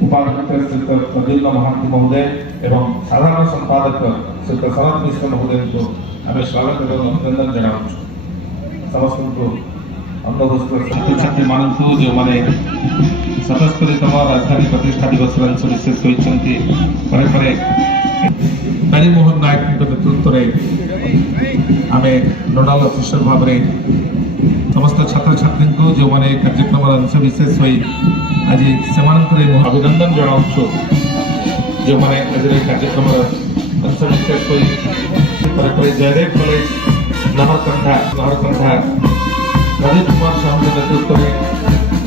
उपाध्यक्ष श्री प्रदीप महांती महोदय एवं साधारण संपादक श्री शरद मिश्र महोदय को आम स्वागत और अभिनंदन जनाऊँ। समस्त को अन्न वस्त्र छात्र छात्री मानू जो मैंने 77तम राजधानी प्रतिष्ठा दिवस अंश विशेष होती प्यारीमोहन नायक नेतृत्व में आम नोडाल अफिसर भाव में समस्त छात्र छात्री को जो मैंने कार्यक्रम अंश विशेष हो आज से अभिनंदन जनाऊँ जो मैंने आज कार्यक्रम अंश विशेष हो जयदेव कॉलेज नहरकंठा प्रदीप कुमार साहू के नेतृत्व में